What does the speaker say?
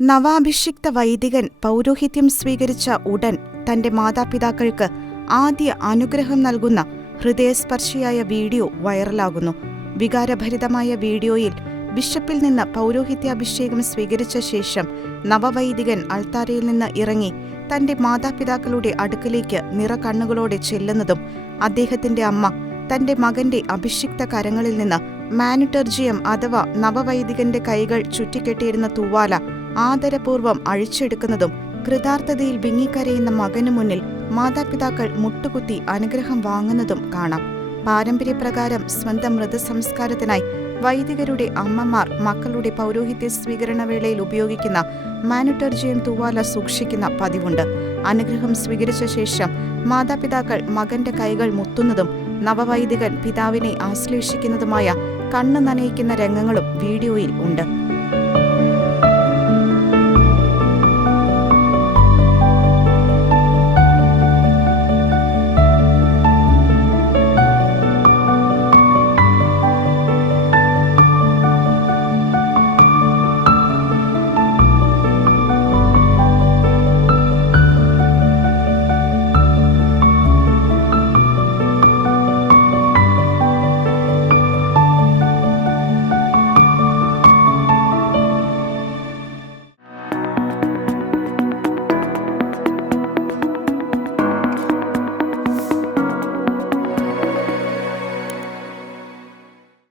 നവാഭിഷിക്ത വൈദികൻ പൗരോഹിത്യം സ്വീകരിച്ച ഉടൻ തന്റെ മാതാപിതാക്കൾക്ക് ആദ്യ അനുഗ്രഹം നൽകുന്ന ഹൃദയസ്പർശിയായ വീഡിയോ വൈറലാകുന്നു. വികാരഭരിതമായ വീഡിയോയിൽ ബിഷപ്പിൽ നിന്ന് പൗരോഹിത്യാഭിഷേകം സ്വീകരിച്ച ശേഷം നവവൈദികൻ അൾത്താരയിൽ നിന്ന് ഇറങ്ങി തന്റെ മാതാപിതാക്കളുടെ അടുക്കലേക്ക് നിറകണ്ണുകളോടെ ചെല്ലുന്നതും അദ്ദേഹത്തിന്റെ അമ്മ തന്റെ മകന്റെ അഭിഷിക്ത കരങ്ങളിൽ നിന്ന് മാനുട്ടർജിയം അഥവാ നവവൈദികന്റെ കൈകൾ ചുറ്റിക്കെട്ടിയിരുന്ന തൂവാല ആദരപൂർവം അഴിച്ചെടുക്കുന്നതും കൃതാർത്ഥതയിൽ വിങ്ങിക്കരയുന്ന മകനു മുന്നിൽ മാതാപിതാക്കൾ മുട്ടുകുത്തി അനുഗ്രഹം വാങ്ങുന്നതും കാണാം. പാരമ്പര്യപ്രകാരം സ്വന്തം മൃതസംസ്കാരത്തിനായി വൈദികരുടെ അമ്മമാർ മക്കളുടെ പൗരോഹിത്യ സ്വീകരണ വേളയിൽ ഉപയോഗിക്കുന്ന മാനുട്ടർജിയം തൂവാല സൂക്ഷിക്കുന്ന പതിവുണ്ട്. അനുഗ്രഹം സ്വീകരിച്ച ശേഷം മാതാപിതാക്കൾ മകന്റെ കൈകൾ മുത്തുന്നതും നവവൈദികൻ പിതാവിനെ ആശ്ലേഷിക്കുന്നതുമായ കണ്ണു നനയിക്കുന്ന രംഗങ്ങളും വീഡിയോയിൽ ഉണ്ട്.